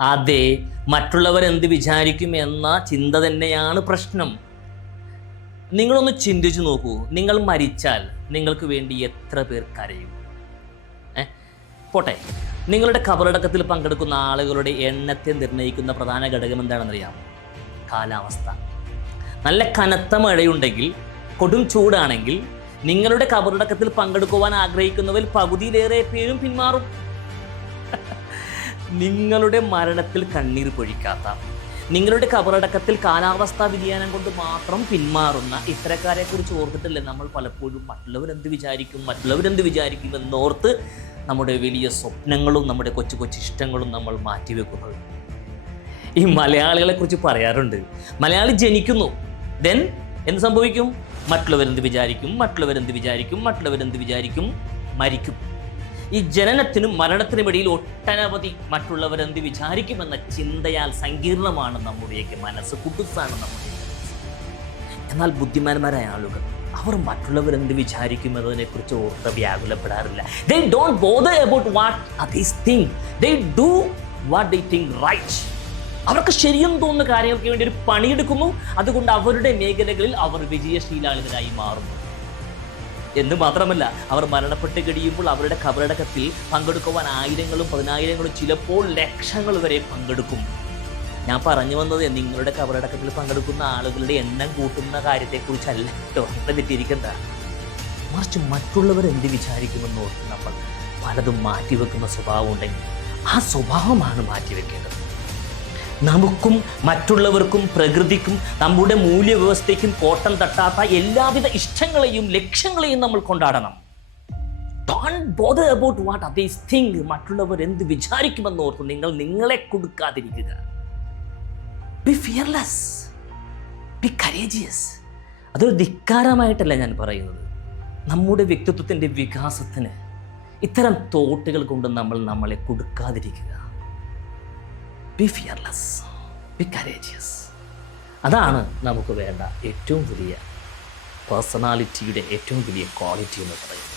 അതെ മറ്റുള്ളവർ എന്ത് വിചാരിക്കും എന്ന ചിന്ത തന്നെയാണ് പ്രശ്നം. നിങ്ങളൊന്ന് ചിന്തിച്ചു നോക്കൂ. നിങ്ങൾ മരിച്ചാൽ നിങ്ങൾക്ക് വേണ്ടി എത്ര പേർ കരയും? പോട്ടെ. നിങ്ങളുടെ കബറടക്കത്തിൽ പങ്കെടുക്കുന്ന ആളുകളുടെ എണ്ണത്തെ നിർണയിക്കുന്ന പ്രധാന ഘടകം എന്താണെന്നറിയാമോ? കാലാവസ്ഥ. നല്ല കനത്ത മഴയുണ്ടെങ്കിൽ കൊടും ചൂടാണെങ്കിൽ നിങ്ങളുടെ കബറടക്കത്തിൽ പങ്കെടുക്കുവാൻ ആഗ്രഹിക്കുന്നവർ പകുതിയിലേറെ പേരും പിന്മാറും. നിങ്ങളുടെ മരണത്തിൽ കണ്ണീർ പൊഴിക്കാത്ത നിങ്ങളുടെ കബറടക്കത്തിൽ കാലാവസ്ഥാ വ്യതിയാനം കൊണ്ട് മാത്രം പിന്മാറുന്ന ഇത്തരക്കാരെ കുറിച്ച് ഓർത്തിട്ടല്ലേ നമ്മൾ പലപ്പോഴും മറ്റുള്ളവരെന്ത് വിചാരിക്കും മറ്റുള്ളവരെന്ത് വിചാരിക്കും എന്നോർത്ത് നമ്മുടെ വലിയ സ്വപ്നങ്ങളും നമ്മുടെ കൊച്ചു കൊച്ചു ഇഷ്ടങ്ങളും നമ്മൾ മാറ്റിവെക്കുന്നത്. ഈ മലയാളികളെ കുറിച്ച് പറയാറുണ്ട് മലയാളി ജനിക്കുന്നു ദെൻ എന്ത് സംഭവിക്കും? മറ്റുള്ളവരെന്ത് വിചാരിക്കും? മറ്റുള്ളവരെന്ത് വിചാരിക്കും? മറ്റുള്ളവരെന്ത് വിചാരിക്കും? മരിക്കും. ഈ ജനനത്തിനും മരണത്തിനും ഇടയിൽ ഒട്ടനവധി മറ്റുള്ളവരെന്ത് വിചാരിക്കുമെന്ന ചിന്തയാൽ സങ്കീർണമാണ് നമ്മുടെയൊക്കെ മനസ്സ് കുടുസാണ് നമ്മുടെ എന്നാൽ ബുദ്ധിമാന്മാരായ ആളുകൾ അവർ മറ്റുള്ളവരെന്ത് വിചാരിക്കുന്നതിനെ കുറിച്ച് ഓർത്ത് വ്യാകുലപ്പെടാറില്ല. They don't bother about what others think they do what they think right അവർക്ക് ശരിയെന്ന് തോന്നുന്ന കാര്യങ്ങൾക്ക് വേണ്ടി ഒരു പണിയെടുക്കുന്നു. അതുകൊണ്ട് അവരുടെ മേഖലകളിൽ അവർ വിജയശീലാളിതരായി മാറുന്നു. എന്ന് മാത്രമല്ല അവർ മരണപ്പെട്ട് കഴിയുമ്പോൾ അവരുടെ കബറടക്കത്തിൽ പങ്കെടുക്കുവാൻ ആയിരങ്ങളും പതിനായിരങ്ങളും ചിലപ്പോൾ ലക്ഷങ്ങൾ വരെ പങ്കെടുക്കും. ഞാൻ പറഞ്ഞു വന്നത് നിങ്ങളുടെ കബറടക്കത്തിൽ പങ്കെടുക്കുന്ന ആളുകളുടെ എണ്ണം കൂട്ടുന്ന കാര്യത്തെക്കുറിച്ചല്ല കേട്ടോ. ഇവിടെ തെറ്റിയിരിക്കണ്ട. മറിച്ച് മറ്റുള്ളവർ എന്ത് വിചാരിക്കുമെന്ന് ഓർത്ത് നമ്മൾ പലതും മാറ്റിവെക്കുന്ന സ്വഭാവം ഉണ്ടെങ്കിൽ ആ സ്വഭാവമാണ് മാറ്റിവെക്കേണ്ടത്. നമുക്കും മറ്റുള്ളവർക്കും പ്രകൃതിക്കും നമ്മുടെ മൂല്യവ്യവസ്ഥയ്ക്കും കോട്ടം തട്ടാത്ത എല്ലാവിധ ഇഷ്ടങ്ങളെയും ലക്ഷ്യങ്ങളെയും നമ്മൾ കൊണ്ടാടണം. Don't bother about what others think മറ്റുള്ളവർ എന്ത് വിചാരിക്കുമെന്ന് ഓർത്ത് നിങ്ങൾ നിങ്ങളെ കൊടുക്കാതിരിക്കുക. ബി ഫിയർലെസ് ബി കരേജിയസ് അതൊരു ധിക്കാരമായിട്ടല്ല ഞാൻ പറയുന്നത്. നമ്മുടെ വ്യക്തിത്വത്തിന്റെ വികാസത്തിന് ഇത്തരം തോട്ടുകൾ കൊണ്ട് നമ്മൾ നമ്മളെ കൊടുക്കാതിരിക്കുക. ബി ഫിയർലെസ് ബി കരേജിയസ് അതാണ് നമുക്ക് വേണ്ട ഏറ്റവും വലിയ പേഴ്സണാലിറ്റിയുടെ ഏറ്റവും വലിയ ക്വാളിറ്റി എന്ന് പറയുന്നത്.